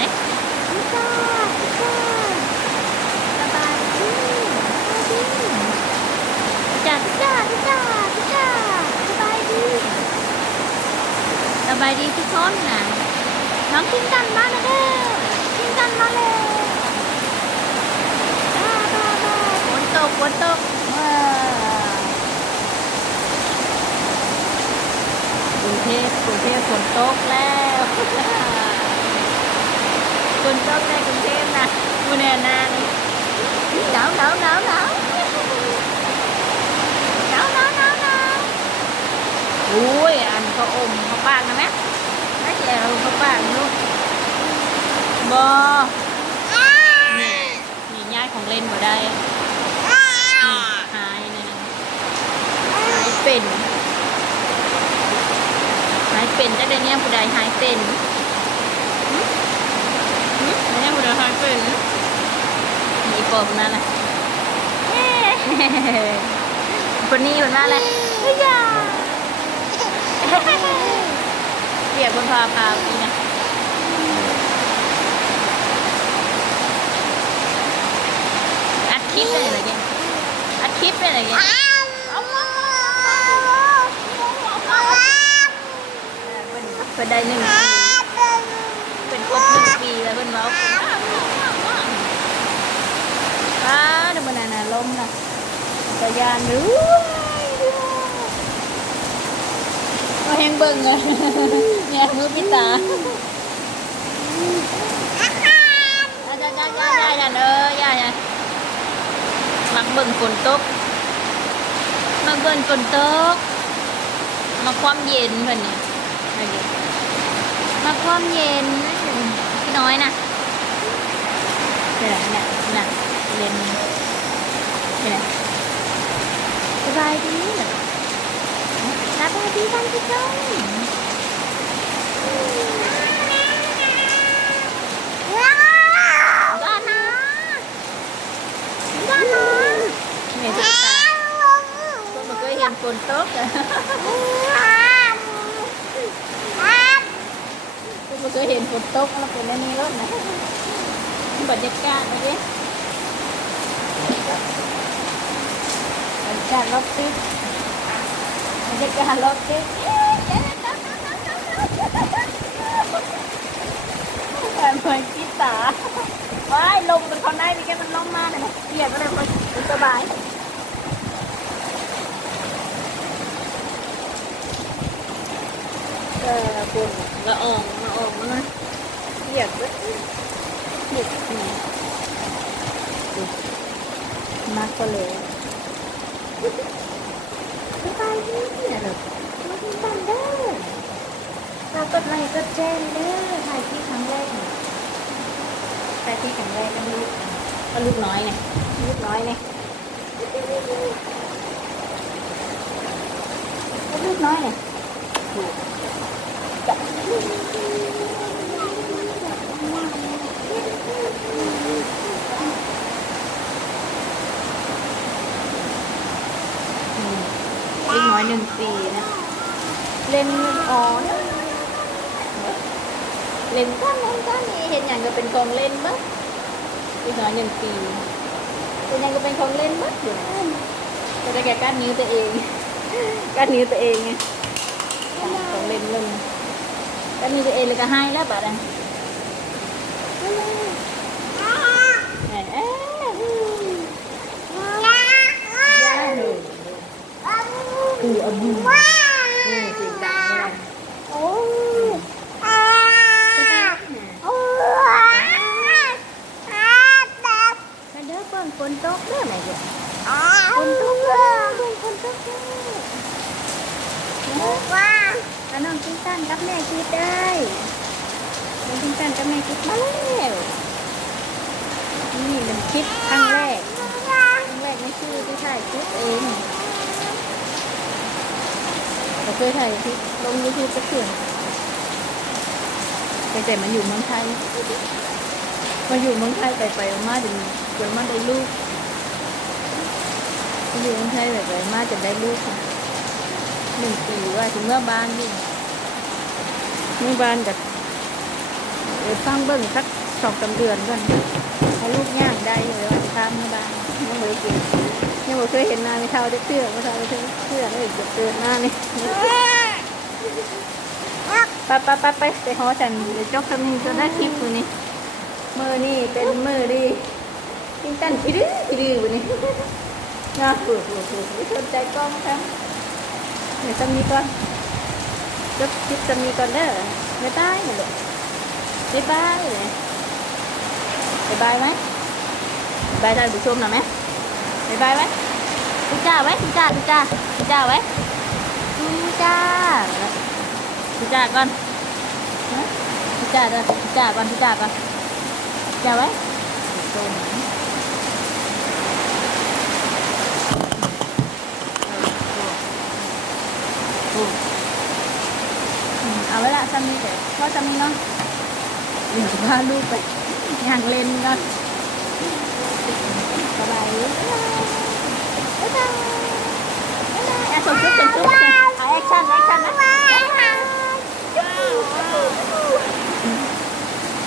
เนี่ยพิซซ่าพิซซ่าสบายดีจ้าพิซซ่าพิซซ่าพิซซ่าสบายดีสบายดีทุกคนนะน้องกินกันมาเด้อกินกันมาเลยฝนตกฝนตกกรุงเทพฝนตกแล้วฝนตกในกรุงเทพนะมูเนนานี่หนาวอุ้ยอันเขาอมเขาปากนะแม่ไม่ใช่เอาเขาปากลูกบอนี่ย้ายของเล่นมาได้หายนี่หายเป็นจะได้เนี่ยผู้ใดหายเป็นเนี่ยผู้ใดหายเป็นมีปมนั่นแหละคนนี้คนมาเลยเรียกคนพาปีนะอัดคลิปได้อะไรเงี้ยอัดคลิปได้อะไรเงี้ยเป็นได้1 ปีเป็นครบ1 ปีแล้วเพิ่นเว้าเดี๋ยวมันน่ะลมนะตะยานก็แห้งเบิ่งเลยเนี่ยมือปิตาอย่ามักเบิ่งฝนตกมาความเย็นเพิ่นนี่มาความเย็นพี่น้อยนะเนี่ยเล่นเนี่ยสบายดีสบายดีท่านผู้ชมด้านนะเนี่ยตุ๊กตาก็มันก็เห็นฝนตกเลยก็มันก็เห็นฝนตกแล้วเป็นอันนี้รถนะบรรยากาศอะไรบรรยากาศรถติดบรรยากาศรถติดแต่เหมือนกีตาร์ว้ายลมเป็นคนได้นี่แกมันลมมากเลยนะเกียร์ก็เลยมันสบายปุ่นละอองมันนะเกียร์ก็เกียร์นี่มากก็เลยสบายดีเนี่ยหรอมากินกันเด้อเรากดไลค์กดแชร์เด้อถ่ายที่ครั้งแรกก็ลูกน้อยเนี่ยก็ลูกน้อยเนี่ยถูกจับลูกน้อย1 ปีนะเล่นอ๋อเล่นก้อนนี่เห็นอย่างก็เป็นของเล่นมั้งลูกน้อย1 ปีเป็นอย่างก็เป็นของเล่นมั้งอยู่จะได้แก่ก้านนิ้วตัวเองไงของเล่นก้านนิ้วตัวเองเลยก็ให้แล้วแบบนั้นอบูเสียงดังเลยโอ้เด้อฝนตกเด้อไหนเด้อฝนตกเด้อว้าแล้วน้องกินตันกับแม่คิดได้น้องกินตันกับแม่คิดมาแล้วนี่มันคิดครั้งแรกไม่ชื่อที่ถ่ายคลิปเองเราเคยถ่ายคลิปลงยูทูบสักเถื่อนแต่มันอยู่เมืองไทยไปมาจนมาได้ลูกอยู่เมืองไทยไปมาจนได้ลูก1 ปีว่าถึงเมื่อบ้านนี่เมื่อบ้านกับ ดี๋ยวฟังเบิ่งสัก2-3 เดือนก่อนให้ลูกย่างได้เลยว่าจะทำมาบ้างยังไม่ได้กินยังไม่เคยเห็นนาไม่เท่าได้เสื้อไม่เท่าได้เสื้อเลยเกือบเกินหน้านี่ไปหอฉันเดี๋ยวจกคำนี้จะได้คลิปตัวนี้มือนี่เป็นมือดีกินกันพี่ดื้อวันนี้น่าปวดไม่สนใจกล้องครับเดี๋ยวจำนี้ก่อนจบคลิปจำนี้ก่อนเด้อไม่ตายเลยบ๊ายบายเลยบ๊ายบายไหมบ๊ายบายท่านผู้ชมหน่อยไหมบ๊ายบายไหมพี่จ้าไหมพี่จ้าไหมพี่จ้าก่อนพี่จ้าเด้อพี่จ้าก่อนจ้าไว้ชมเอาไว้ละซ้ำนี้เถอะเพราะซ้ำนี้เนาะเดี๋ยวพาลูกไปย่างเล่นก่อน